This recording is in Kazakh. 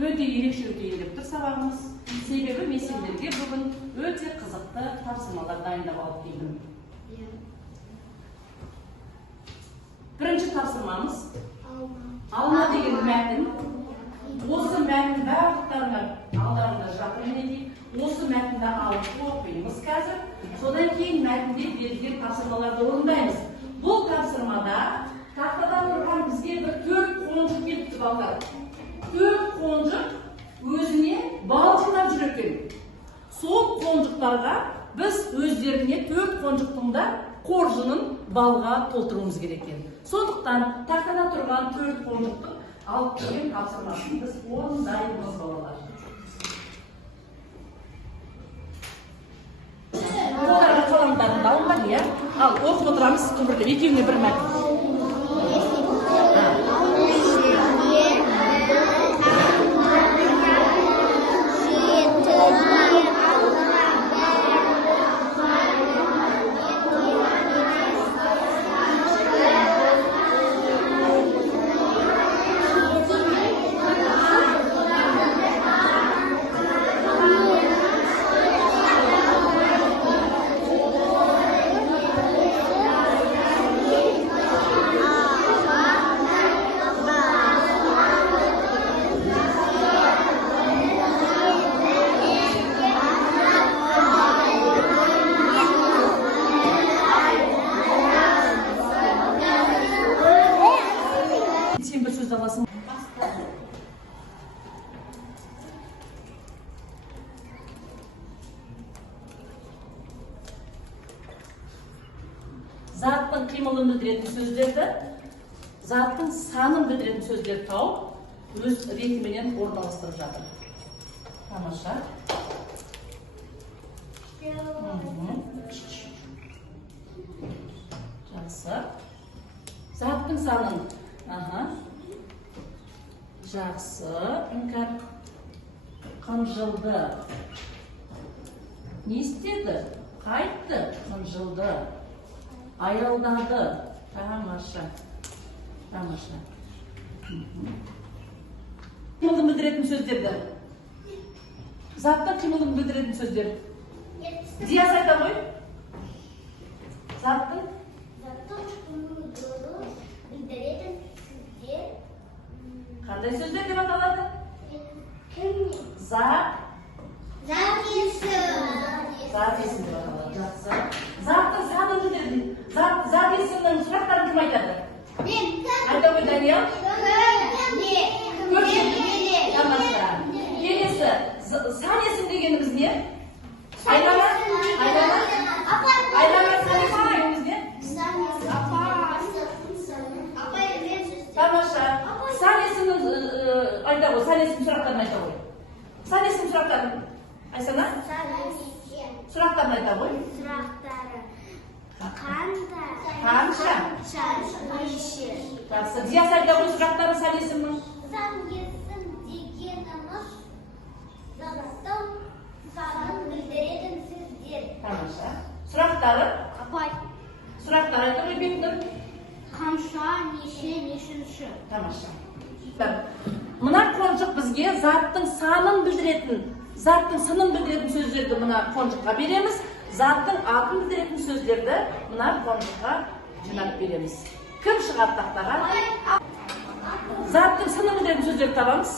Өте ерекше деп тұр сабағымыз. Себебі мен сендерге бүгін өте қызықты тапсырмалар дайындап алып келдім. Бірінші тапсырмамыз алма деген мәтін. Осы мәтін барлықтарына алдарында жатыр дейік. Осы мәтінді алып оқимыз қазір. Содан кейін мәтінде берілген тапсырмаларды орындаймыз. Бұл тапсырмада тақтадан тұрған бізге бір 4 қонжық келіпті балдар. 4 қонжық өзіне бал жинап жүр екен. Сол қонжықтарға біз өздеріне 4 қонжықтың да қоржынын балға толтыруымыз керек екен. Сондықтан тақтада тұрған 4 қонжықтың алып келген тапсырмасын біз орындаймыз балалар. Қолдарға қаламдарын алынған, иә? Ал оқып отырамыз түбірді, екеуіне бір мәтін. Сен бір сөз аласың. Заттың қимылын білдіретін сөздерді, заттың санын білдіретін сөздерді тауып, өз ретіменен орналастырып жатыр. Тамаша. Жақсы. Заттың санын. Жақсы. Іңкәр қынжылды. Не істеді? Қайтты. Қынжылды. Айрылдады. Тамаша. Тамаша. Қимылын білдіретін сөздерді. Заттың қимылын білдіретін сөздер. Диас айта ғой. Заттың қимылын білдіретін сөздер. Қандай сөздер деп аталады? Зат есім. Зат есім деп аталады. Жақсы. Заттың санын білдіретін. Зат есімнің сұрақтарын кім айтады? Мен. Айта ғой, Даниял. Тамаша. Келесі. Сан есім дегеніміз не? Айлана? Айлана сан есім дегеніміз не? Тамаша. Сан есімнің айта ғой, сан есім сұрақтарын айта ғой. Сан есім сұрақтарын. Айсана? Сұрақтарын айта ғой. Сұрақтары. Қанша? Жақсы. Диас айта ғой сұрақтары сан есімнің. Сан есім дегеніміз заттың санын білдіретін сөздер. Тамаша. Сұрақтары? Апай. Сұрақтар айта ғой Бекнұр. Қанша, неше, нешінші. Тамаша. Мына қонжық бізге заттың санын білдіретін, заттың сынын білдіретін сөздерді мына қонжыққа береміз. Заттың атын білдіретін сөздерді мына қонжыққа жинап береміз. Кім шығады тақтаға? Заттың сынын білдіретін сөздерді табамыз.